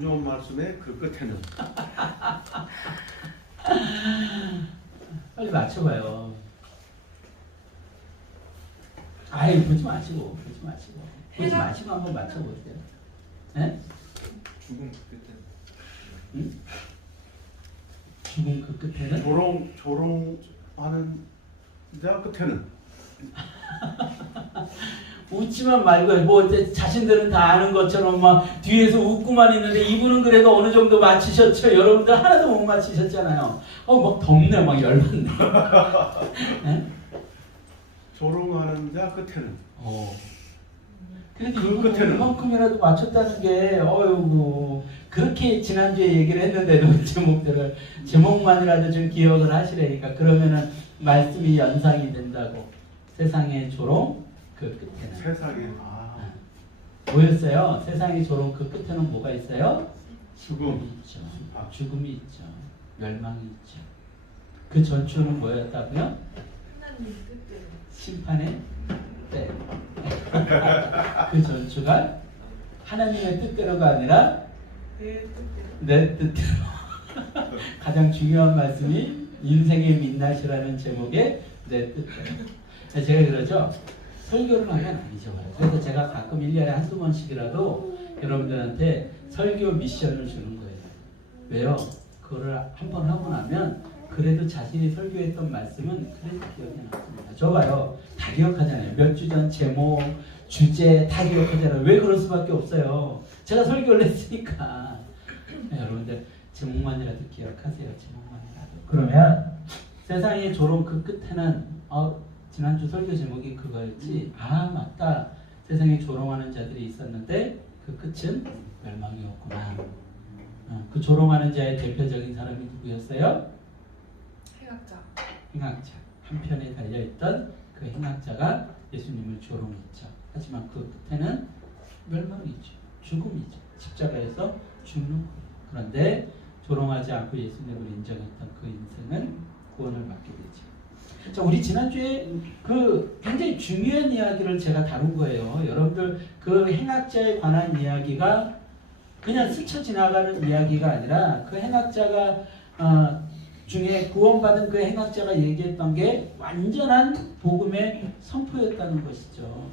좋은 말씀의 그 끝에는 빨리 맞춰봐요. 아이 보지 마시고 한번 맞춰보세요. 네? 죽음 그 끝에. 응? 죽음 그 끝에는? 조롱하는 자 끝에는 웃지만 말고 뭐 자신들은 다 아는 것처럼 막 뒤에서 웃고만 있는데 이분은 그래도 어느 정도 맞히셨죠. 여러분들 하나도 못 맞히셨잖아요. 막 덥네, 막 열받네. 네? 조롱하는 자 끝에는 그래도 그 이분은 끝에는. 이만큼이라도 맞췄다는 게 뭐 그렇게 지난주에 얘기를 했는데도 제목만이라도 좀 기억을 하시라니까. 그러면은 말씀이 연상이 된다고. 세상의 조롱 그 끝에는 세상에 뭐였어요? 세상의 조롱 그 끝에는 뭐가 있어요? 죽음. 있죠. 죽음이 있죠. 멸망이 있죠. 그 전초는 뭐였다고요? 하나님 뜻대로. 심판의 때. 그 전초가 하나님의 뜻대로가 아니라 내 뜻대로. 내 뜻대로. 가장 중요한 말씀이 인생의 민낯이라는 제목의 내 뜻대로. 제가 그러죠. 설교를 하면 안 잊어버려요. 그래서 제가 가끔 1년에 한두 번씩이라도 여러분들한테 설교 미션을 주는 거예요. 왜요? 그거를 한 번 하고 나면 그래도 자신이 설교했던 말씀은 그래도 기억이 남습니다. 저 봐요. 다 기억하잖아요. 몇 주 전 제목, 주제 다 기억하잖아요. 왜 그럴 수밖에 없어요. 제가 설교를 했으니까. 여러분들 제목만이라도 기억하세요. 제목만이라도. 그러면 세상의 조롱 그 끝에는 지난주 설교 제목이 그거였지. 맞다. 세상에 조롱하는 자들이 있었는데 그 끝은 멸망이었구나. 그 조롱하는 자의 대표적인 사람이 누구였어요? 해각자. 행악자. 한편에 달려있던 그 행악자가 예수님을 조롱했죠. 하지만 그 끝에는 멸망이죠. 죽음이죠. 십자가에서 죽는 거예요. 그런데 조롱하지 않고 예수님을 인정했던 그 인생은 구원을 받게 되죠. 자, 우리 지난주에 그 굉장히 중요한 이야기를 제가 다룬 거예요. 여러분들 그 행악자에 관한 이야기가 그냥 스쳐 지나가는 이야기가 아니라 그 행악자가 중에 구원받은 그 행악자가 얘기했던 게 완전한 복음의 선포였다는 것이죠.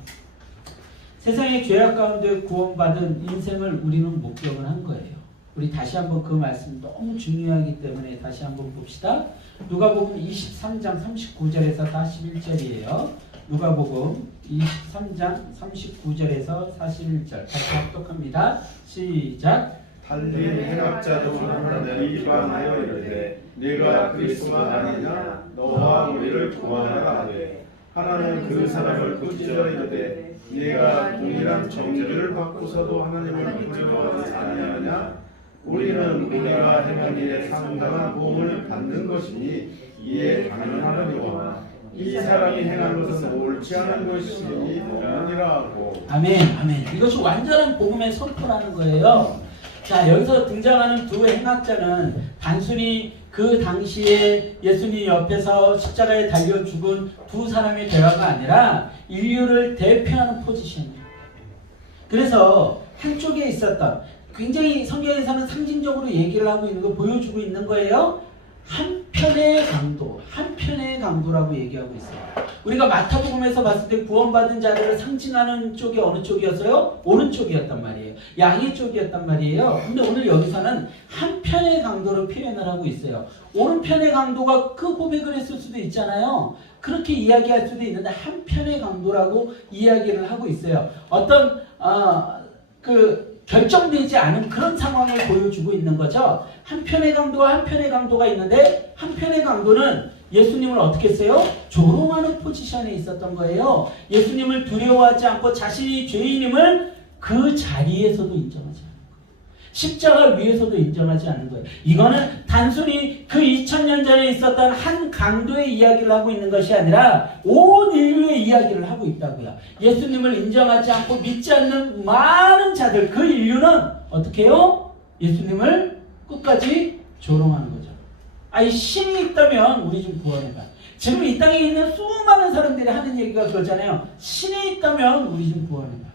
세상의 죄악 가운데 구원받은 인생을 우리는 목격을 한 거예요. 우리 다시 한번 그 말씀 너무 중요하기 때문에 다시 한번 봅시다. 누가복음 23장 39절에서 41절이에요. 누가복음 23장 39절에서 41절 같이 합독합니다. 시작. 달리 행악자 중 하나는 이반하여 이르되 네가 그리스도가 아니냐 너와 우리를 구원하라 하되 하나는 그 사람을 꾸짖어 이르되 네가 동일한 정죄를 받고서도 하나님을 부끄러워하지 아니하냐 우리는 우리가 행한 일에 상당한 보응을 받는 것이니 이에 당연하려니와 이 사람이 행한 것은 옳지 않은 것이니 너무니라 하고. 아멘, 아멘. 이것이 완전한 복음의 선포라는 거예요. 자, 여기서 등장하는 두 행악자는 단순히 그 당시에 예수님 옆에서 십자가에 달려 죽은 두 사람의 대화가 아니라 인류를 대표하는 포지션이에요. 그래서 한쪽에 있었던 굉장히 성경에서는 상징적으로 얘기를 하고 있는 거 보여주고 있는 거예요. 한편의 강도라고 얘기하고 있어요. 우리가 마태복음에서 봤을 때 구원받은 자들을 상징하는 쪽이 어느 쪽이었어요? 오른쪽이었단 말이에요. 양의 쪽이었단 말이에요. 근데 오늘 여기서는 한편의 강도로 표현을 하고 있어요. 오른편의 강도가 그 고백을 했을 수도 있잖아요. 그렇게 이야기할 수도 있는데 한편의 강도라고 이야기를 하고 있어요. 어떤 결정되지 않은 그런 상황을 보여주고 있는 거죠. 한편의 강도와 한편의 강도가 있는데 한편의 강도는 예수님을 어떻게 했어요? 조롱하는 포지션에 있었던 거예요. 예수님을 두려워하지 않고 자신이 죄인임을 그 자리에서도 인정하지 않는 거예요. 십자가 위에서도 인정하지 않는 거예요. 이거는 단순히 그 2000년 전에 있었던 한 강도의 이야기를 하고 있는 것이 아니라 온 인류의 이야기를 하고 있다고요. 예수님을 인정하지 않고 믿지 않는 많은 자들, 그 인류는 어떻게 해요? 예수님을 끝까지 조롱하는 거죠. 신이 있다면 우리 좀 구원해봐. 지금 이 땅에 있는 수많은 사람들이 하는 얘기가 그러잖아요. 신이 있다면 우리 좀 구원해봐.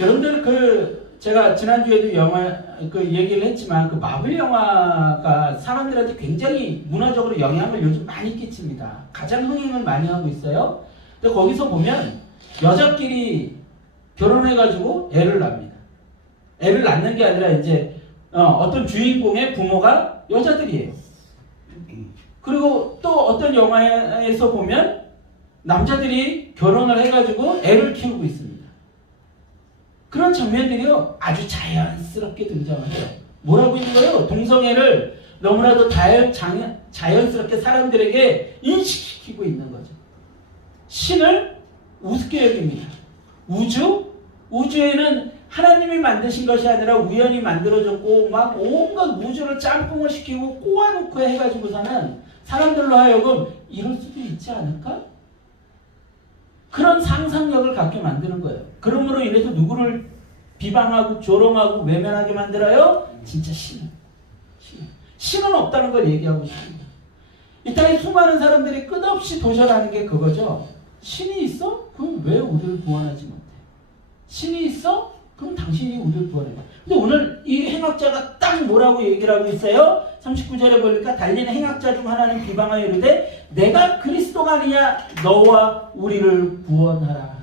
여러분들 제가 지난주에도 영화 그 얘기를 했지만 그 마블 영화가 사람들한테 굉장히 문화적으로 영향을 요즘 많이 끼칩니다. 가장 흥행을 많이 하고 있어요. 근데 거기서 보면 여자끼리 결혼해가지고 애를 낳습니다. 애를 낳는 게 아니라 이제 어떤 주인공의 부모가 여자들이에요. 그리고 또 어떤 영화에서 보면 남자들이 결혼을 해가지고 애를 키우고 있습니다. 그런 장면들이요 아주 자연스럽게 등장을 해요. 뭐라고 있는 거예요? 동성애를 너무나도 자연스럽게 사람들에게 인식시키고 있는 거죠. 신을 우습게 여깁니다. 우주에는 하나님이 만드신 것이 아니라 우연히 만들어졌고 막 온갖 우주를 짬뽕을 시키고 꼬아놓고 해가지고서는 사람들로 하여금 이럴 수도 있지 않을까? 그런 상상력을 갖게 만드는 거예요. 그러므로 인해서 누구를 비방하고 조롱하고 외면하게 만들어요? 진짜 신은 없다는 걸 얘기하고 있습니다. 이 땅에 수많은 사람들이 끝없이 도전하는 게 그거죠. 신이 있어? 그럼 왜 우리를 구원하지 못해? 신이 있어? 그럼 당신이 우리를 구원해. 근데 오늘 이 행악자가 딱 뭐라고 얘기를 하고 있어요? 39절에 보니까 달리는 행악자 중 하나는 비방하여 이르되 내가 그리스도가 아니냐 너와 우리를 구원하라.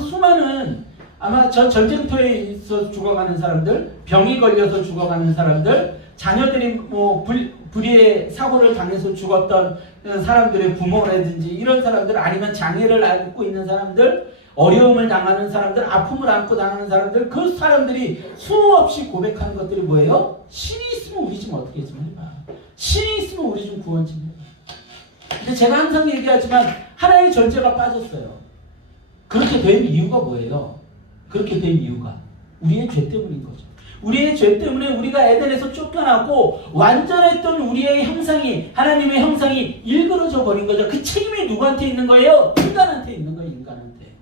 수많은 아마 저 전쟁터에서 죽어가는 사람들, 병이 걸려서 죽어가는 사람들, 자녀들이 뭐 불의의 사고를 당해서 죽었던 사람들의 부모라든지 이런 사람들, 아니면 장애를 앓고 있는 사람들, 어려움을 당하는 사람들, 아픔을 안고 당하는 사람들, 그 사람들이 수없이 고백하는 것들이 뭐예요? 신이 있으면 우리 좀 어떻게 좀 해봐. 신이 있으면 우리 좀 구원 좀 해봐. 근데 제가 항상 얘기하지만 하나의 전제가 빠졌어요. 그렇게 된 이유가 뭐예요? 그렇게 된 이유가 우리의 죄 때문인 거죠. 우리의 죄 때문에 우리가 에덴에서 쫓겨나고 완전했던 우리의 형상이, 하나님의 형상이 일그러져 버린 거죠. 그 책임이 누구한테 있는 거예요? 인간한테 있는 거예요. 인간한테.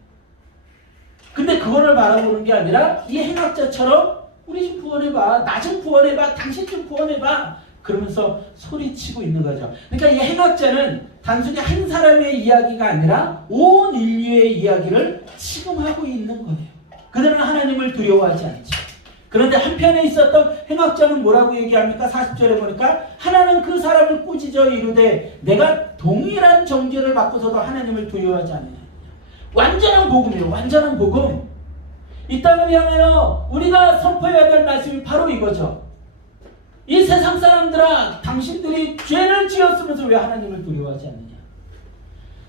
근데 그거를 바라보는 게 아니라 이 행악자처럼 우리 좀 구원해봐. 나 좀 구원해봐. 당신 좀 구원해봐. 그러면서 소리치고 있는 거죠. 그러니까 이 행악자는 단순히 한 사람의 이야기가 아니라 온 인류의 이야기를 지금 하고 있는 거예요. 그들은 하나님을 두려워하지 않죠. 그런데 한편에 있었던 행악자는 뭐라고 얘기합니까? 40절에 보니까 하나는 그 사람을 꾸짖어 이르되 내가 동일한 정죄를 받고서도 하나님을 두려워하지 않느냐. 완전한 복음이에요. 완전한 복음. 이 땅을 향하여 우리가 선포해야 될 말씀이 바로 이거죠. 이 세상 사람들아, 당신들이 죄를 지었으면서 왜 하나님을 두려워하지 않느냐?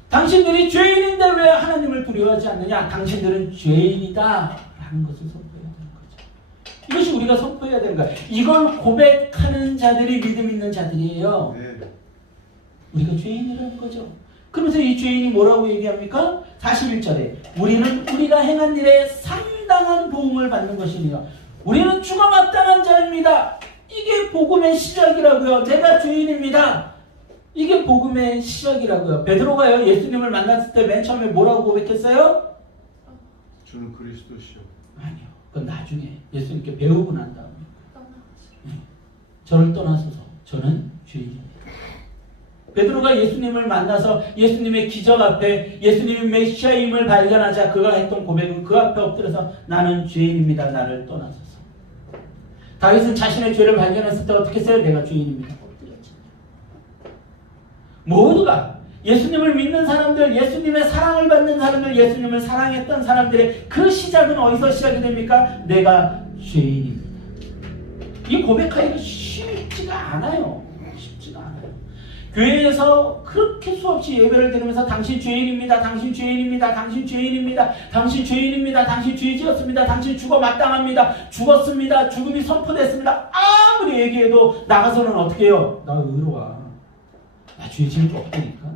당신들이 죄인인데 왜 하나님을 두려워하지 않느냐? 당신들은 죄인이다 라는 것을 선포해야 되는 거죠. 이것이 우리가 선포해야 되는 거예요. 이걸 고백하는 자들이 믿음 있는 자들이에요. 네. 우리가 죄인이라는 거죠. 그러면서 이 죄인이 뭐라고 얘기합니까? 41절에 우리는 우리가 행한 일에 상당한 보응을 받는 것이니요 우리는 죽어 마땅한 자입니다. 이게 복음의 시작이라고요. 내가 죄인입니다. 이게 복음의 시작이라고요. 베드로가요 예수님을 만났을 때 맨 처음에 뭐라고 고백했어요? 주는 그리스도시요. 아니요. 그건 나중에 예수님께 배우고 난 다음에 저를 떠나소서 저는 죄인입니다. 베드로가 예수님을 만나서 예수님의 기적 앞에 예수님의 메시아임을 발견하자 그가 했던 고백은 그 앞에 엎드려서 나는 죄인입니다. 나를 떠나소서. 다윗은 자신의 죄를 발견했을 때 어떻게 했어요? 내가 죄인입니다. 엎드렸지. 모두가 예수님을 믿는 사람들, 예수님의 사랑을 받는 사람들, 예수님을 사랑했던 사람들의 그 시작은 어디서 시작이 됩니까? 내가 죄인입니다. 이 고백하기가 쉽지가 않아요. 쉽지가 않아요. 교회에서 그렇게 수없이 예배를 드리면서 당신 죄인입니다. 당신 죄인입니다. 당신 죄인입니다. 당신 죄인입니다. 당신 죄 지었습니다. 당신 죽어 마땅합니다. 죽었습니다. 죽음이 선포됐습니다. 아무리 얘기해도 나가서는 어떻게 해요? 나 의로워. 나 죄 지은 거 없다니까.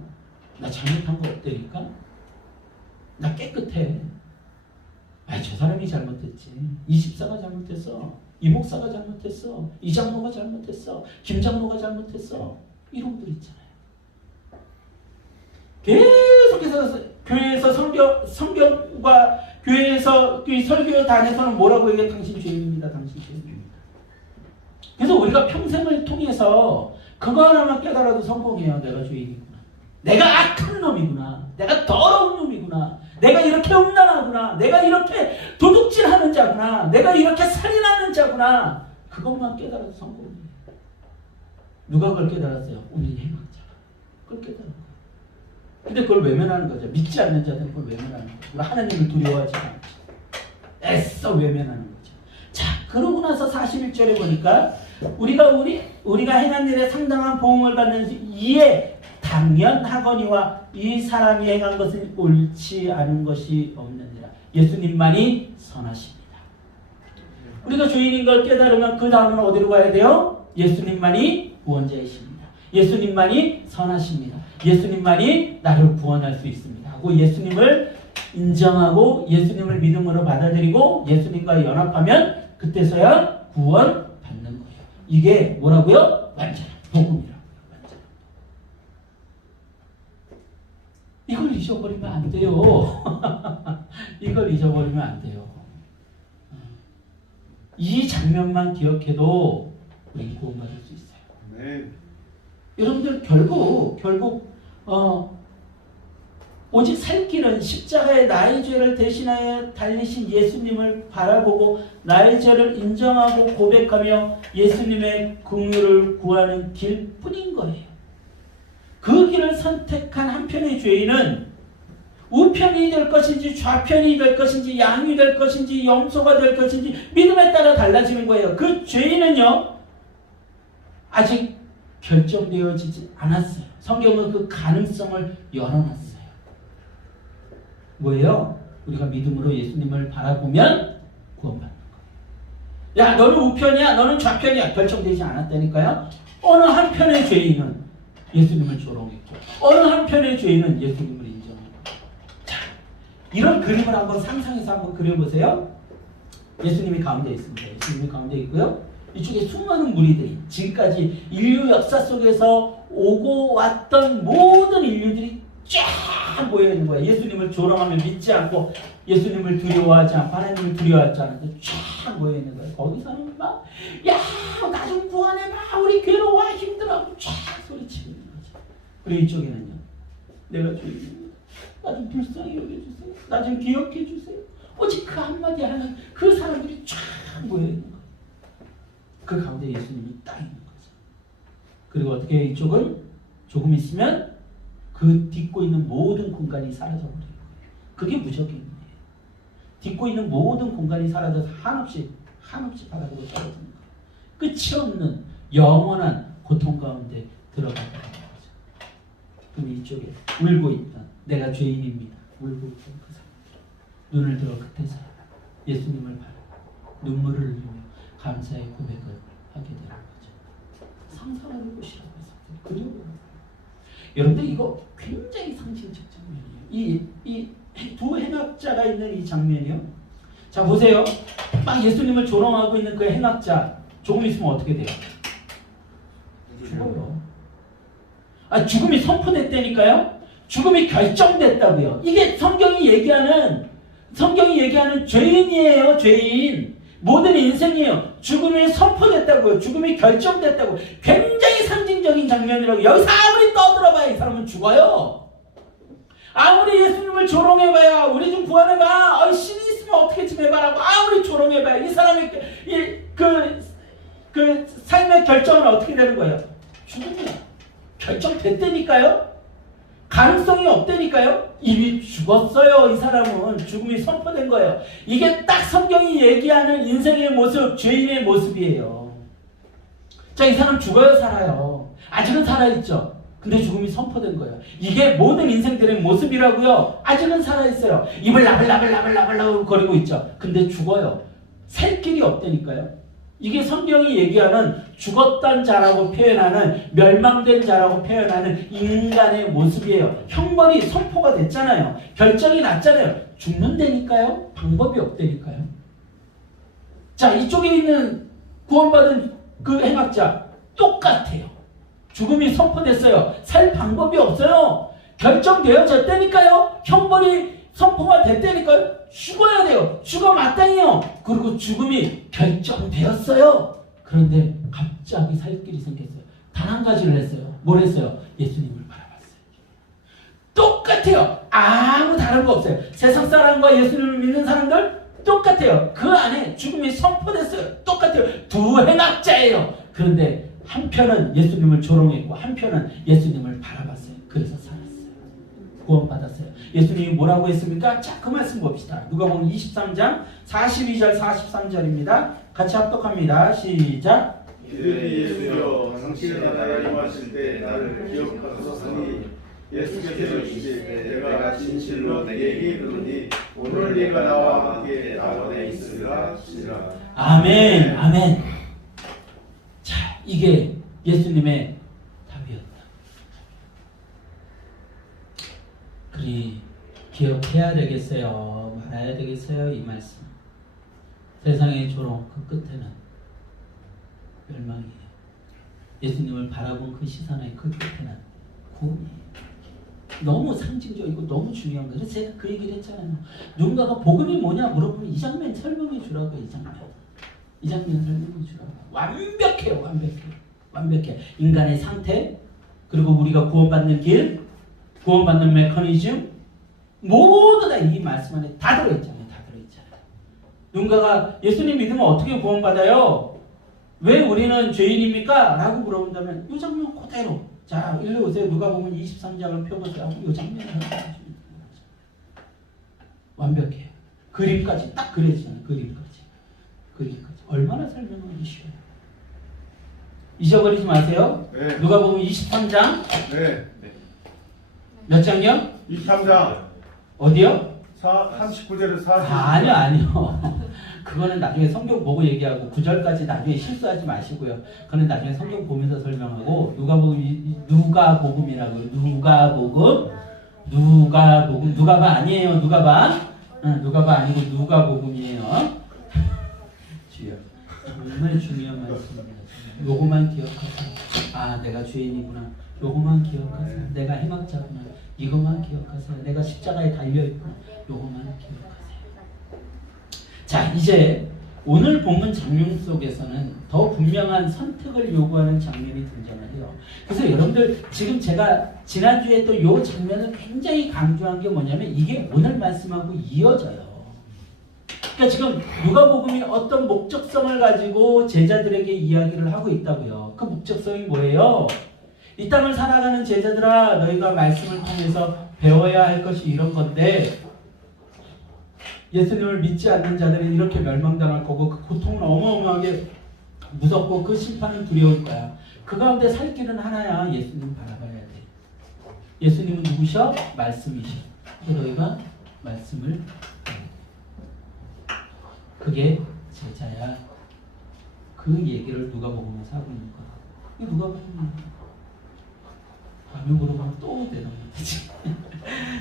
나 잘못한 거 없다니까. 나 깨끗해. 아이 저 사람이 잘못했지. 이 집사가 잘못했어. 이 목사가 잘못했어. 이 장로가 잘못했어. 김 장로가 잘못했어. 이런 분들 있잖아요. 계속해서 교회에서 성경과 교회에서 설교단에서는 뭐라고 얘기해? 당신 죄인입니다. 당신 죄인입니다. 그래서 우리가 평생을 통해서 그거 하나만 깨달아도 성공해요. 내가 죄인이구나. 내가 악한 놈이구나. 내가 더러운 놈이구나. 내가 이렇게 음란하구나. 내가 이렇게 도둑질하는 자구나. 내가 이렇게 살인하는 자구나. 그것만 깨달아서 성공이에요. 누가 그걸 깨달았어요? 우리 행악자가. 그걸 깨달은 거예요. 근데 그걸 외면하는 거죠. 믿지 않는 자들은 그걸 외면하는 거죠. 하나님을 두려워하지 않죠. 애써 외면하는 거죠. 자, 그러고 나서 41절에 보니까 우리가 행한 일에 상당한 보응을 받는 이에 당연하거니와 이 사람이 행한 것은 옳지 않은 것이 없느니라. 예수님만이 선하십니다. 우리가 죄인인 걸 깨달으면 그 다음은 어디로 가야 돼요? 예수님만이 구원자이십니다. 예수님만이 선하십니다. 예수님만이 나를 구원할 수 있습니다. 하고 예수님을 인정하고 예수님을 믿음으로 받아들이고 예수님과 연합하면 그때서야 구원 받는 거예요. 이게 뭐라고요? 완전한 복음이라고요. 완전. 이걸 잊어버리면 안 돼요. 이걸 잊어버리면 안 돼요. 이 장면만 기억해도 우리 구원받을 수 있어요. 네. 여러분들 결국 오직 살 길은 십자가에 나의 죄를 대신하여 달리신 예수님을 바라보고 나의 죄를 인정하고 고백하며 예수님의 긍휼을 구하는 길뿐인 거예요. 그 길을 선택한 한편의 죄인은 우편이 될 것인지 좌편이 될 것인지 양이 될 것인지 염소가 될 것인지 믿음에 따라 달라지는 거예요. 그 죄인은요 아직 결정되어지지 않았어요. 성경은 그 가능성을 열어놨어요. 뭐예요? 우리가 믿음으로 예수님을 바라보면 구원받는 거예요. 야, 너는 우편이야, 너는 좌편이야. 결정되지 않았다니까요. 어느 한편의 죄인은 예수님을 조롱했고 어느 한편의 죄인은 예수님을 인정하고. 자, 이런 그림을 한번 상상해서 한번 그려보세요. 예수님이 가운데 있습니다. 예수님이 가운데 있고요. 이쪽에 수많은 무리들이 지금까지 인류 역사 속에서 오고 왔던 모든 인류들이 쫙 모여있는 거예요. 예수님을 조롱하며 믿지 않고 예수님을 두려워하지 않고 하나님을 두려워하지 않고 쫙 모여있는 거예요. 거기서는 막 야, 나 좀 구원해봐. 우리 괴로워 힘들어. 쫙 소리치고 있는 거죠. 그리고 이쪽에는요. 내가 주님 나 좀 불쌍히 여겨주세요. 나 좀 기억해 주세요. 오직 그 한마디 하는 그 사람들이 쫙 모여있는 거예요. 그 가운데 예수님이 딱 있는 거죠. 그리고 어떻게 이쪽은 조금 있으면 그 딛고 있는 모든 공간이 사라져버려요. 그게 무적입니다. 딛고 있는 모든 공간이 사라져서 한없이 바닥으로 떨어지는 거예요. 끝이 없는 영원한 고통 가운데 들어가게 되는 거죠. 그럼 이쪽에 울고 있던 내가 죄인입니다. 울고 있던 그 사람들 눈을 들어 그때서야 예수님을 바라보고 눈물을 흘리며 감사의 고백을 하게 되는 거죠. 상상하는 곳이라고 해서 그려보는 여러분들 이거 굉장히 상징적 장면이에요. 이 두 행악자가 있는 이 장면이요. 자 보세요. 막 예수님을 조롱하고 있는 그 행악자 조금 있으면 어떻게 돼요? 죽어요. 아 죽음이 선포됐다니까요. 죽음이 결정됐다고요. 이게 성경이 얘기하는 죄인이에요. 죄인. 모든 인생이에요. 죽음이 선포됐다고요. 죽음이 결정됐다고. 굉장히 상징적인 장면이라고. 여기서 아무리 떠들어봐야 이 사람은 죽어요. 아무리 예수님을 조롱해봐야 우리 좀 구원해봐. 신이 있으면 어떻게 좀 해봐라고 아무리 조롱해봐야 이 사람의 그 삶의 결정은 어떻게 되는 거예요? 죽음이야. 결정됐다니까요. 가능성이 없다니까요. 이미 죽었어요. 이 사람은 죽음이 선포된 거예요. 이게 딱 성경이 얘기하는 인생의 모습, 죄인의 모습이에요. 자, 이 사람 죽어요, 살아요? 아직은 살아있죠. 근데 죽음이 선포된 거예요. 이게 모든 인생들의 모습이라고요. 아직은 살아있어요. 입을 나불나불 거리고 있죠. 근데 죽어요. 살 길이 없다니까요. 이게 성경이 얘기하는 죽었던 자라고 표현하는 멸망된 자라고 표현하는 인간의 모습이에요. 형벌이 선포가 됐잖아요. 결정이 났잖아요. 죽는다니까요. 방법이 없다니까요. 자, 이쪽에 있는 구원받은 그 행악자 똑같아요. 죽음이 선포됐어요. 살 방법이 없어요. 결정되어졌다니까요. 형벌이 선포가 됐다니까요. 죽어야 돼요. 죽어 마땅해요. 그리고 죽음이 결정되었어요. 그런데 갑자기 살 길이 생겼어요. 단 한 가지를 했어요. 뭘 했어요? 예수님을 바라봤어요. 똑같아요. 아무 다른 거 없어요. 세상 사람과 예수님을 믿는 사람들 똑같아요. 그 안에 죽음이 선포됐어요. 똑같아요. 두 행악자예요. 그런데 한편은 예수님을 조롱했고 한편은 예수님을 바라봤어요. 그래서 살았어요. 구원받았어요. 예수님이 뭐라고 했습니까? 자, 그 말씀 봅시다. 누가복음 23장 42절 43절입니다. 같이 합독합니다. 시작. 이들이 예수여 당신의 나라에 임하실 때 나를 기억하소서니 예수께서 이르시되 내가 진실로 내게 이르노니 오늘 네가 나와 함께 낙원에 있으리라 하시니라. 아멘. 아멘. 자, 이게 예수님의 답이었다. 그리 기억해야 되겠어요? 말아야 되겠어요? 이 말씀. 세상의 조롱 그 끝에는 멸망이에요. 예수님을 바라본 그 시선의 그 끝에는 구원이에요. 너무 상징적이고 너무 중요한 거예요. 그래서 제가 그 얘기를 했잖아요. 누군가가 복음이 뭐냐 물어보면 이 장면 설명해 주라고. 이 장면 설명해 주라고. 완벽해요. 완벽해. 인간의 상태, 그리고 우리가 구원받는 길, 구원받는 메커니즘, 모두 다 이 말씀 안에 다 들어있잖아요. 누군가가 예수님 믿으면 어떻게 구원받아요? 왜 우리는 죄인입니까? 라고 물어본다면 이 장면 그대로. 자, 일로 오세요. 누가복음 23장을 펴보세요. 이 장면을 완벽해요. 그림까지 딱 그려지잖아요. 그림까지. 얼마나 설명하기 쉬워요. 잊어버리지 마세요. 네. 누가복음 23장 네. 몇 장이요? 23장 어디요? 39절에서 40. 아니요. 그거는 나중에 성경 보고 얘기하고 9절까지 나중에 실수하지 마시고요. 그거는 나중에 성경 보면서 설명하고 누가복음이라고요. 누가가 아니에요. 누가가 아니고 누가복음이에요. 주여. 정말 중요한 말씀입니다. 요거만 기억하세요. 아, 내가 죄인이구나. 요거만 기억하세요. 내가 행악자구나. 이것만 기억하세요. 내가 십자가에 달려있구나. 요거만 기억하세요. 자, 이제 오늘 본문 장면 속에서는 더 분명한 선택을 요구하는 장면이 등장을 해요. 그래서 여러분들 지금 제가 지난주에 또 요 장면을 굉장히 강조한 게 뭐냐면 이게 오늘 말씀하고 이어져요. 그러니까 지금 누가복음이 어떤 목적성을 가지고 제자들에게 이야기를 하고 있다고요. 그 목적성이 뭐예요? 이 땅을 살아가는 제자들아, 너희가 말씀을 통해서 배워야 할 것이 이런 건데 예수님을 믿지 않는 자들은 이렇게 멸망당할 거고 그 고통은 어마어마하게 무섭고 그 심판은 두려울 거야. 그 가운데 살 길은 하나야. 예수님 바라봐야 돼. 예수님은 누구셔? 말씀이셔. 너희가 말씀을 그게 제자야. 그 얘기를 누가복음에서 하고 있는 거야. 이게 누가복음이야. 다음에 물어보면 또 대답 못하지.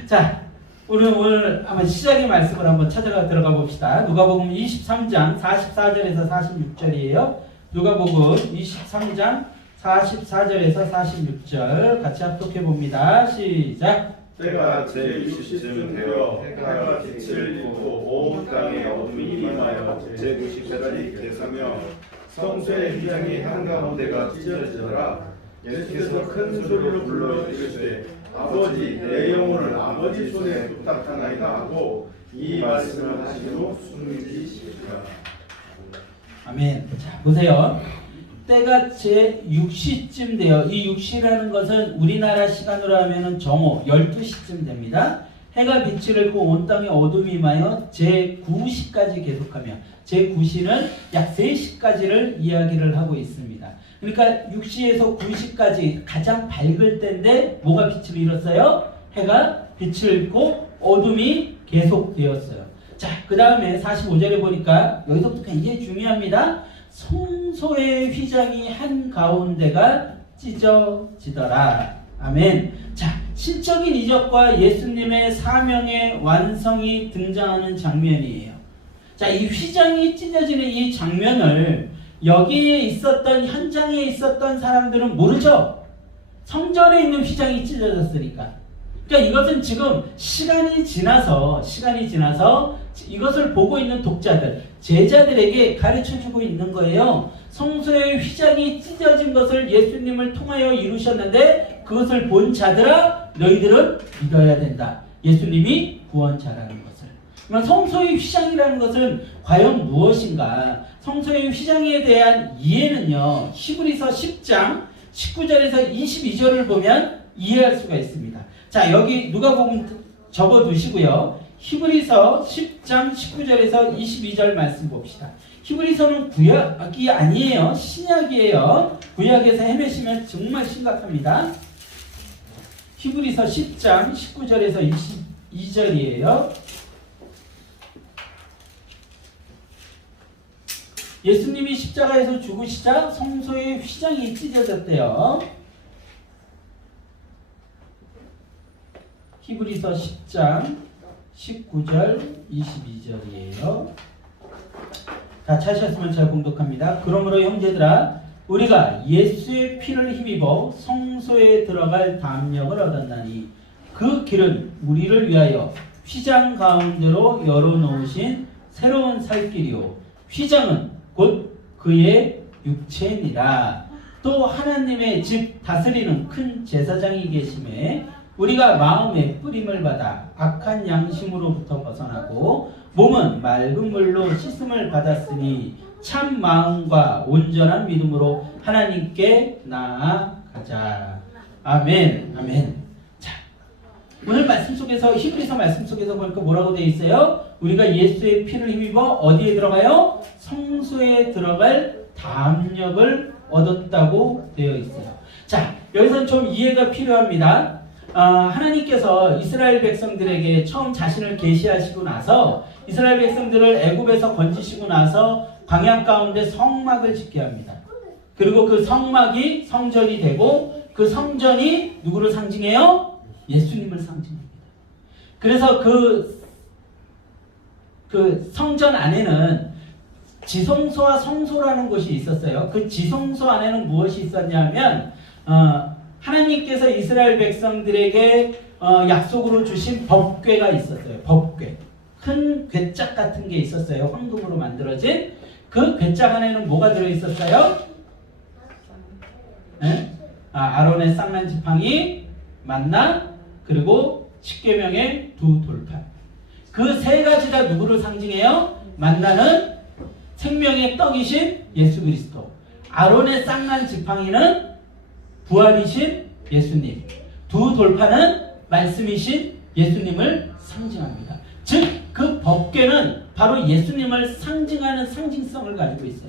자, 오늘 한번 시작의 말씀을 한번 찾아가 들어가 봅시다. 누가복음 23장 44절에서 46절이에요. 누가복음 23장 44절에서 46절 같이 합독해 봅니다. 시작. 때가 제60쯤 되어 해가 빛을 입고 온 땅에 어둠이 임하여 제90까지 계사며 성소의 휘장이 한가운데가 찢어지더라. 예수께서 큰 소리로 불러 이르시되 아버지 내 영혼을 아버지 손에 부탁하나이다 하고 이 말씀을 하신 후 숨이 쉬시더라. 아멘. 자, 보세요. 때가 제6시쯤 돼요. 이 6시라는 것은 우리나라 시간으로 하면은 정오 12시쯤 됩니다. 해가 빛을 잃고 온 땅에 어둠이 임하여 제9시까지 계속하며 제9시는 약 3시까지를 이야기를 하고 있습니다. 그러니까 6시에서 9시까지 가장 밝을 때인데 뭐가 빛을 잃었어요? 해가 빛을 잃고 어둠이 계속되었어요. 자, 그 다음에 45절에 보니까 여기서부터 굉장히 중요합니다. 성소의 휘장이 한가운데가 찢어지더라. 아멘. 자, 신적인 이적과 예수님의 사명의 완성이 등장하는 장면이에요. 자, 이 휘장이 찢어지는 이 장면을 여기에 있었던 현장에 있었던 사람들은 모르죠. 성전에 있는 휘장이 찢어졌으니까. 그러니까 이것은 지금 시간이 지나서 이것을 보고 있는 독자들, 제자들에게 가르쳐주고 있는 거예요. 성소의 휘장이 찢어진 것을 예수님을 통하여 이루셨는데 그것을 본 자들아 너희들은 믿어야 된다. 예수님이 구원자라는 것을. 그러면 성소의 휘장이라는 것은 과연 무엇인가? 성소의 휘장에 대한 이해는요, 히브리서 10장 19절에서 22절을 보면 이해할 수가 있습니다. 자, 여기 누가복음 적어 두시고요. 히브리서 10장 19절에서 22절 말씀 봅시다. 히브리서는 구약이 아니에요. 신약이에요. 구약에서 헤매시면 정말 심각합니다. 히브리서 10장 19절에서 22절이에요. 예수님이 십자가에서 죽으시자 성소의 휘장이 찢어졌대요. 히브리서 10장 19절 22절이에요. 다 찾으셨으면 잘 봉독합니다. 그러므로 형제들아, 우리가 예수의 피를 힘입어 성소에 들어갈 담력을 얻었나니 그 길은 우리를 위하여 휘장 가운데로 열어놓으신 새로운 살 길이요, 휘장은 곧 그의 육체니라. 또 하나님의 집 다스리는 큰 제사장이 계심에 우리가 마음의 뿌림을 받아 악한 양심으로부터 벗어나고 몸은 맑은 물로 씻음을 받았으니 참 마음과 온전한 믿음으로 하나님께 나아가자. 아멘. 아멘. 자, 오늘 말씀 속에서, 히브리서 말씀 속에서 보니까 뭐라고 되어 있어요? 우리가 예수의 피를 힘입어 어디에 들어가요? 성소에 들어갈 담력을 얻었다고 되어 있어요. 자, 여기서는 좀 이해가 필요합니다. 하나님께서 이스라엘 백성들에게 처음 자신을 계시하시고 나서 이스라엘 백성들을 애굽에서 건지시고 나서 광야 가운데 성막을 짓게 합니다. 그리고 그 성막이 성전이 되고 그 성전이 누구를 상징해요? 예수님을 상징합니다. 그래서 그 성전 안에는 지성소와 성소라는 곳이 있었어요. 그 지성소 안에는 무엇이 있었냐면 하나님께서 이스라엘 백성들에게 약속으로 주신 법궤가 있었어요. 법궤. 큰 궤짝 같은 게 있었어요. 황금으로 만들어진. 그 궤짝 안에는 뭐가 들어있었어요? 네? 아론의 쌍난 지팡이, 만나, 그리고 십계명의 두 돌판. 그 세 가지가 누구를 상징해요? 만나는 생명의 떡이신 예수 그리스도. 아론의 쌍난 지팡이는 부활이신 예수님. 두 돌판은 말씀이신 예수님을 상징합니다. 즉, 그 법궤는 바로 예수님을 상징하는 상징성을 가지고 있어요.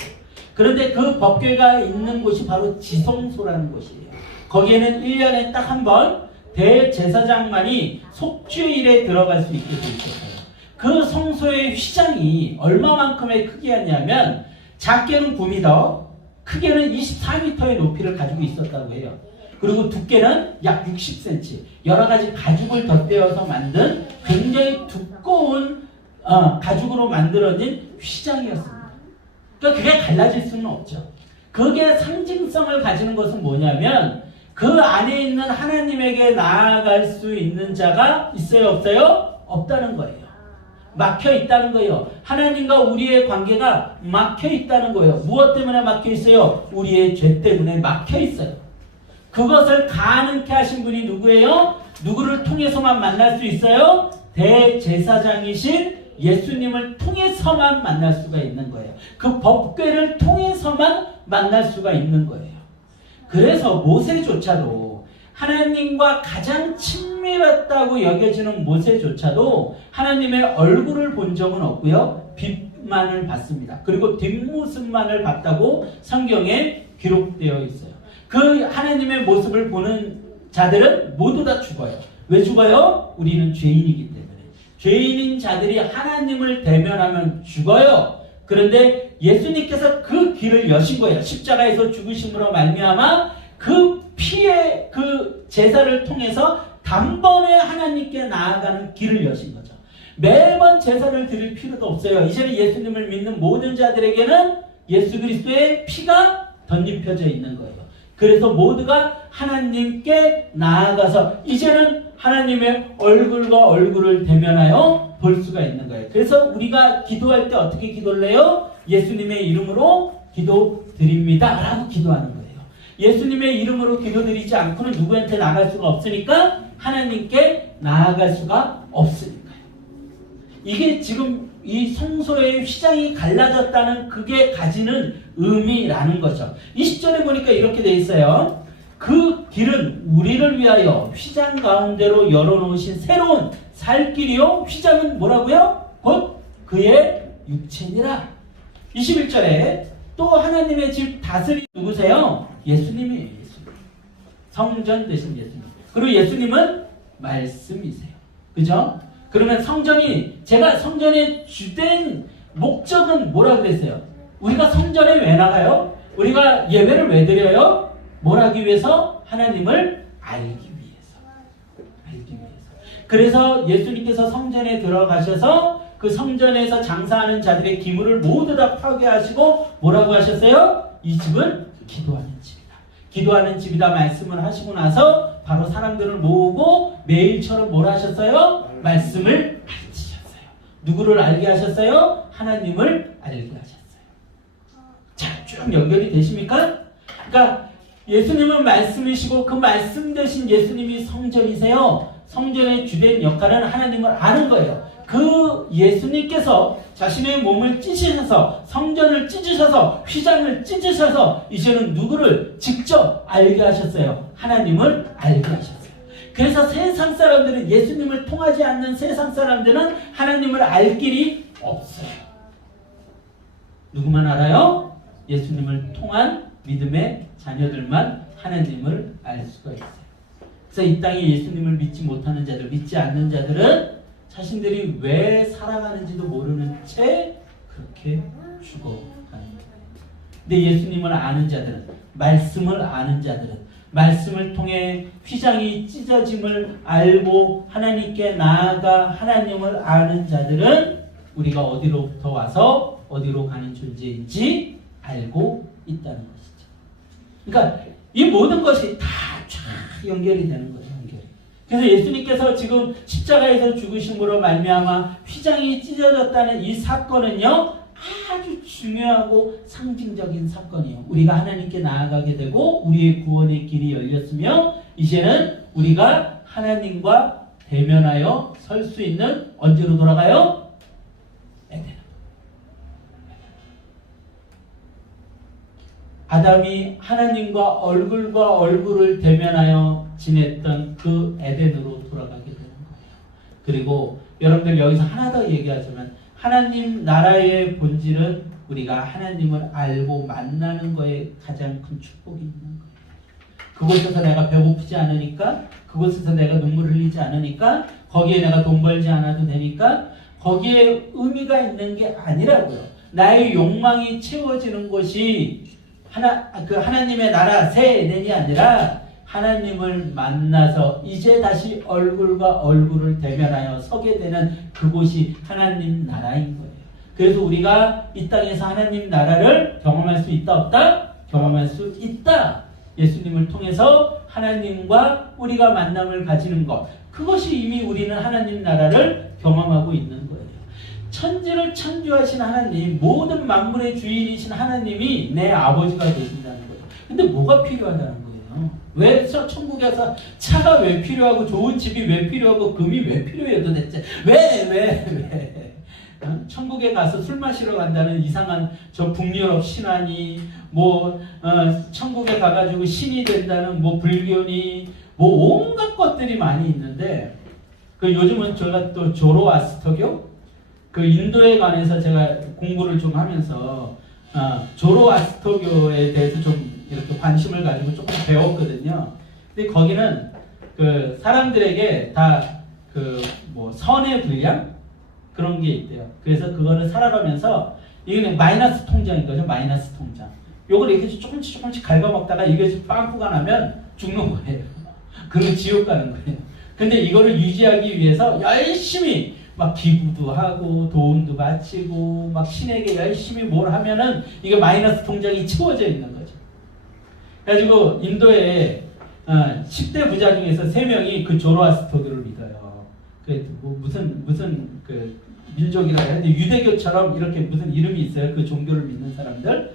그런데 그 법궤가 있는 곳이 바로 지성소라는 곳이에요. 거기에는 1년에 딱 한 번 대제사장만이 속죄일에 들어갈 수 있게 되어 있었어요. 그 성소의 휘장이 얼마만큼의 크기였냐면 작게는 9m, 크게는 24m의 높이를 가지고 있었다고 해요. 그리고 두께는 약 60cm. 여러 가지 가죽을 덧대어서 만든 굉장히 두꺼운 가죽으로 만들어진 휘장이었습니다. 그러니까 그게 갈라질 수는 없죠. 그게 상징성을 가지는 것은 뭐냐면 그 안에 있는 하나님에게 나아갈 수 있는 자가 있어요, 없어요? 없다는 거예요. 막혀 있다는 거예요. 하나님과 우리의 관계가 막혀 있다는 거예요. 무엇 때문에 막혀 있어요? 우리의 죄 때문에 막혀 있어요. 그것을 가능케 하신 분이 누구예요? 누구를 통해서만 만날 수 있어요? 대제사장이신 예수님을 통해서만 만날 수가 있는 거예요. 그 법궤를 통해서만 만날 수가 있는 거예요. 그래서 모세조차도 하나님과 가장 친밀했다고 여겨지는 모세조차도 하나님의 얼굴을 본 적은 없고요. 빛만을 봤습니다. 그리고 뒷모습만을 봤다고 성경에 기록되어 있어요. 그 하나님의 모습을 보는 자들은 모두 다 죽어요. 왜 죽어요? 우리는 죄인이기 때문에. 죄인인 자들이 하나님을 대면하면 죽어요. 그런데 예수님께서 그 길을 여신 거예요. 십자가에서 죽으심으로 말미암아 그 피의 그 제사를 통해서 단번에 하나님께 나아가는 길을 여신 거죠. 매번 제사를 드릴 필요도 없어요. 이제는 예수님을 믿는 모든 자들에게는 예수 그리스도의 피가 덧입혀져 있는 거예요. 그래서 모두가 하나님께 나아가서 이제는 하나님의 얼굴과 얼굴을 대면하여 볼 수가 있는 거예요. 그래서 우리가 기도할 때 어떻게 기도를 해요? 예수님의 이름으로 기도드립니다 라고 기도하는 거예요. 예수님의 이름으로 기도드리지 않고는 누구한테 나아갈 수가 없으니까 하나님께 나아갈 수가 없으니까요. 이게 지금 이 성소의 휘장이 갈라졌다는 그게 가지는 의미라는 거죠. 20절에 보니까 이렇게 돼 있어요. 그 길은 우리를 위하여 휘장 가운데로 열어놓으신 새로운 살 길이요. 휘장은 뭐라고요? 곧 그의 육체니라. 21절에 또 하나님의 집 다스리 누구세요? 예수님이에요. 예수님. 성전 되신 예수님. 그리고 예수님은 말씀이세요. 그죠? 그러면 제가 성전의 주된 목적은 뭐라 그랬어요? 우리가 성전에 왜 나가요? 우리가 예배를 왜 드려요? 뭘 하기 위해서? 하나님을 알기 위해서. 알기 위해서. 그래서 예수님께서 성전에 들어가셔서 그 성전에서 장사하는 자들의 기물을 모두 다 파괴하시고 뭐라고 하셨어요? 이 집은 기도하는 집이다. 기도하는 집이다 말씀을 하시고 나서 바로 사람들을 모으고 매일처럼 뭘 하셨어요? 말씀을 가르치셨어요. 누구를 알게 하셨어요? 하나님을 알게 하셨어요. 자, 쭉 연결이 되십니까? 그러니까 예수님은 말씀이시고 그 말씀 되신 예수님이 성전이세요. 성전의 주된 역할은 하나님을 아는 거예요. 그 예수님께서 자신의 몸을 찢으셔서 성전을 찢으셔서 휘장을 찢으셔서 이제는 누구를 직접 알게 하셨어요? 하나님을 알게 하셨어요. 그래서 세상 사람들은 예수님을 통하지 않는 세상 사람들은 하나님을 알 길이 없어요. 누구만 알아요? 예수님을 통한 믿음의 자녀들만 하나님을 알 수가 있어요. 그래서 이 땅에 예수님을 믿지 못하는 자들, 믿지 않는 자들은 자신들이 왜 살아가는지도 모르는 채 그렇게 죽어가는 거예요. 근데 예수님을 아는 자들은, 말씀을 아는 자들은, 말씀을 통해 휘장이 찢어짐을 알고 하나님께 나아가 하나님을 아는 자들은 우리가 어디로부터 와서 어디로 가는 존재인지 알고 있다는 것이죠. 그러니까 이 모든 것이 다 쫙 연결이 되는 거예요. 그래서 예수님께서 지금 십자가에서 죽으심으로 말미암아 휘장이 찢어졌다는 이 사건은요, 아주 중요하고 상징적인 사건이에요. 우리가 하나님께 나아가게 되고 우리의 구원의 길이 열렸으며 이제는 우리가 하나님과 대면하여 설 수 있는, 언제로 돌아가요? 에덴. 아담이 하나님과 얼굴을 대면하여 지냈던 그 에덴으로 돌아가게 되는 거예요. 그리고 여러분들 여기서 하나 더 얘기하자면 하나님 나라의 본질은 우리가 하나님을 알고 만나는 거에 가장 큰 축복이 있는 거예요. 그곳에서 내가 배고프지 않으니까, 그곳에서 내가 눈물 흘리지 않으니까, 거기에 내가 돈 벌지 않아도 되니까 거기에 의미가 있는 게 아니라고요. 나의 욕망이 채워지는 곳이 하나님의 나라 새 에덴이 아니라 하나님을 만나서 이제 다시 얼굴과 얼굴을 대면하여 서게 되는 그곳이 하나님 나라인 거예요. 그래서 우리가 이 땅에서 하나님 나라를 경험할 수 있다 없다? 경험할 수 있다. 예수님을 통해서 하나님과 우리가 만남을 가지는 것, 그것이 이미 우리는 하나님 나라를 경험하고 있는 거예요. 천지를 창조하신 하나님, 모든 만물의 주인이신 하나님이 내 아버지가 되신다는 거예요. 근데 뭐가 필요하다는 거예요? 왜 천국에서 차가 왜 필요하고 좋은 집이 왜 필요하고 금이 왜 필요해요 도대체? 왜? 천국에 가서 술 마시러 간다는 이상한 저 북유럽 신화니, 천국에 가가지고 신이 된다는 불교니, 온갖 것들이 많이 있는데, 요즘은 제가 또 조로아스터교, 인도에 관해서 제가 공부를 좀 하면서 조로아스터교에 대해서 좀 이렇게 관심을 가지고 조금 배웠거든요. 근데 거기는 사람들에게 다 선의 분량 그런 게 있대요. 그래서 그거를 살아가면서 이게 마이너스 통장인 거죠. 마이너스 통장. 요걸 이렇게 조금씩 갉아먹다가 이것이 빵꾸가 나면 죽는 거예요. 그리고 지옥 가는 거예요. 근데 이거를 유지하기 위해서 열심히 막 기부도 하고 돈도 바치고 막 신에게 열심히 뭘 하면은 이게 마이너스 통장이 채워져 있는 거죠. 그래가지고 인도에 10대 부자 중에서 3명이 그 조로아스터교를 믿어요. 무슨 민족이라 해야 되는데 유대교처럼 이렇게 무슨 이름이 있어요. 그 종교를 믿는 사람들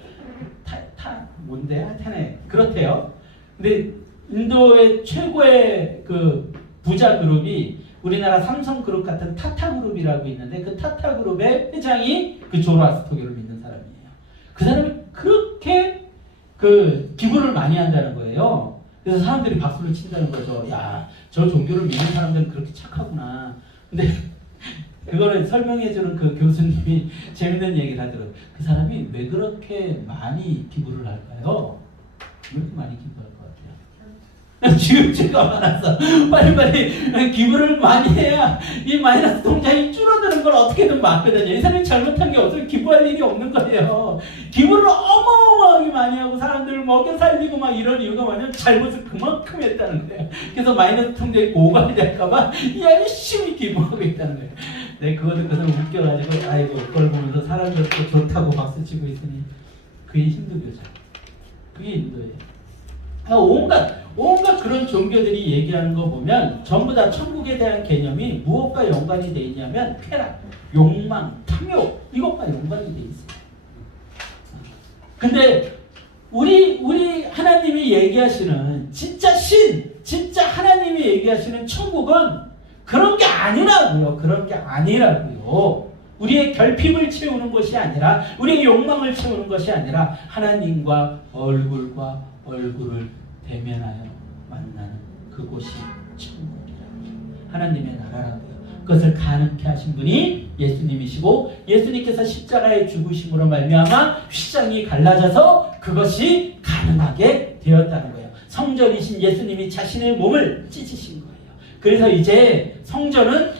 뭔데? 하여튼 그렇대요. 근데 인도의 최고의 부자 그룹이 우리나라 삼성그룹 같은 타타그룹이라고 있는데 그 타타그룹의 회장이 그 조로아스터교를 믿는 사람이에요. 그 사람이 그렇게 그 기부를 많이 한다는 거예요. 그래서 사람들이 박수를 친다는 거죠. 야, 저 종교를 믿는 사람들은 그렇게 착하구나. 근데 그거를 설명해주는 그 교수님이 재밌는 얘기를 하더라고요. 그 사람이 왜 그렇게 많이 기부를 할까요? 왜 이렇게 많이 기부할 것 같아요? 지금치가 많아서 빨리빨리 기부를 많이 해야 이 마이너스 통장이 줄어드는 걸 어떻게든 막거든요. 이 사람이 잘못한 게 없어요. 기부할 일이 없는 거예요. 기부를 어마어마하게 많이 하고 사람들을 먹여 살리고 막 이런 이유가 뭐냐면 잘못을 그만큼 했다는 거예요. 그래서 마이너스 통장이 고갈이 될까봐 열심히 기부하고 있다는 거예요. 네, 그거 듣고서 웃겨가지고 아이고 그걸 보면서 사람들도 좋다고 박수치고 있으니 그게 힌두교죠. 그게 인도예요. 온갖 그런 종교들이 얘기하는 거 보면 전부 다 천국에 대한 개념이 무엇과 연관이 돼 있냐면 쾌락, 욕망, 탐욕 이것과 연관이 돼 있어요. 근데 우리 하나님이 얘기하시는 진짜 하나님이 얘기하시는 천국은 그런 게 아니라고요. 그런 게 아니라고요. 우리의 결핍을 채우는 것이 아니라 우리의 욕망을 채우는 것이 아니라 하나님과 얼굴과 얼굴을 대면하여 만나는 그곳이 천국이라고요. 하나님의 나라라고요. 그것을 가능케 하신 분이 예수님이시고 예수님께서 십자가에 죽으심으로 말미암아 휘장이 갈라져서 그것이 가능하게 되었다는 거예요. 성전이신 예수님이 자신의 몸을 찢으신 거예요. 그래서 이제 성전은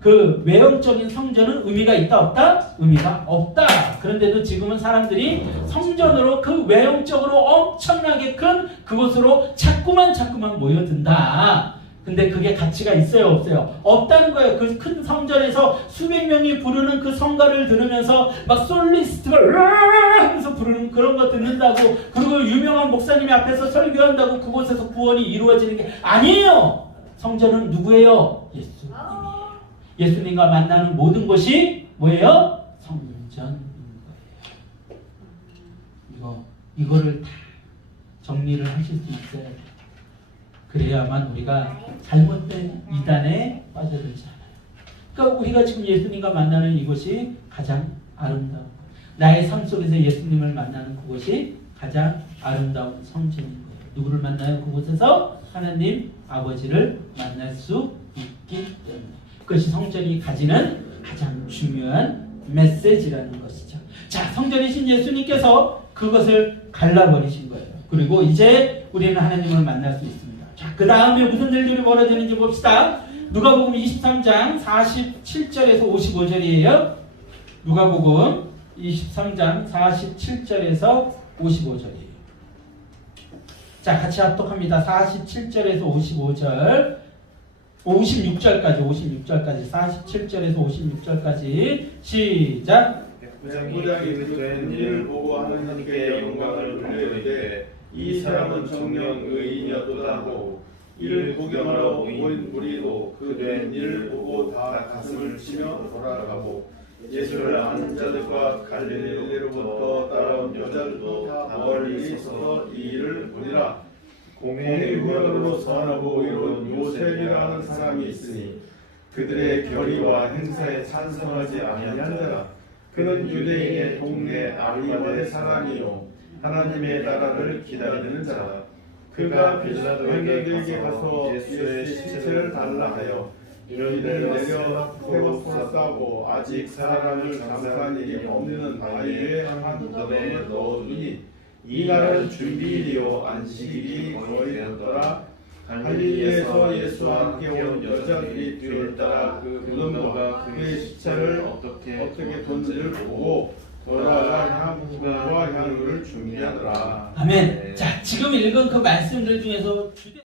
그 외형적인 성전은 의미가 있다 없다? 의미가 없다. 그런데도 지금은 사람들이 성전으로 그 외형적으로 엄청나게 큰 그곳으로 자꾸만 모여든다. 근데 그게 가치가 있어요 없어요? 없다는 거예요. 그 큰 성전에서 수백 명이 부르는 그 성가를 들으면서 막 솔리스트가 하면서 부르는 그런 거 듣는다고 그리고 유명한 목사님이 앞에서 설교한다고 그곳에서 구원이 이루어지는 게 아니에요. 성전은 누구예요? 예수님과 만나는 모든 것이 뭐예요? 성전인 거예요. 이거를 다 정리를 하실 수 있어야 돼요. 그래야만 우리가 잘못된 이단에 빠져들지 않아요. 그러니까 우리가 지금 예수님과 만나는 이곳이 가장 아름다운 나의 삶 속에서 예수님을 만나는 그곳이 가장 아름다운 성전인 거예요. 누구를 만나요? 그곳에서 하나님 아버지를 만날 수 있기 때문에 그것이 성전이 가지는 가장 중요한 메시지라는 것이죠. 자, 성전이신 예수님께서 그것을 갈라버리신 거예요. 그리고 이제 우리는 하나님을 만날 수 있습니다. 자, 그 다음에 무슨 일들이 벌어지는지 봅시다. 누가복음 23장 47절에서 55절이에요. 누가복음 23장 47절에서 55절이에요. 자, 같이 합독합니다. 47절에서 55절, 56절까지 47절에서 56절까지 시작. 백부장이 된 일을 보고 하나님께 영광을 돌리되 이 사람은 정녕 의인이었도다 하고 이를 구경하러 온 무리도 그 된 일을 보고 다 가슴을 치며 돌아가고 예수를 아는 자들과 갈릴리로부터 따라온 여자들도 다 멀리 서서 이 일을 보니라. 공의 의원으로 선하고 이룬 요셉이라는 사람이 있으니 그들의 결의와 행사에 찬성하지 아니한 자라. 그는 유대인의 동네 아리마의 사람이요 하나님의 나라를 기다리는 자라. 그가 빌라도에게 가서 예수의 시체를 달라 하여 이를 내려 세웠었다고 아직 사람을 장사한 일이 없는 바위에 한 무덤에 넣어두니 이날은 준비일이요 안식일이 거의 되었더라. 갈릴리에서 예수와 함께 온 여자들이 뒤를 따라 그 무덤과 그의 시체를 어떻게 던지를 보고 돌아가 향과 향유를 준비하더라. 아멘. 자, 지금 읽은 그 말씀들 중에서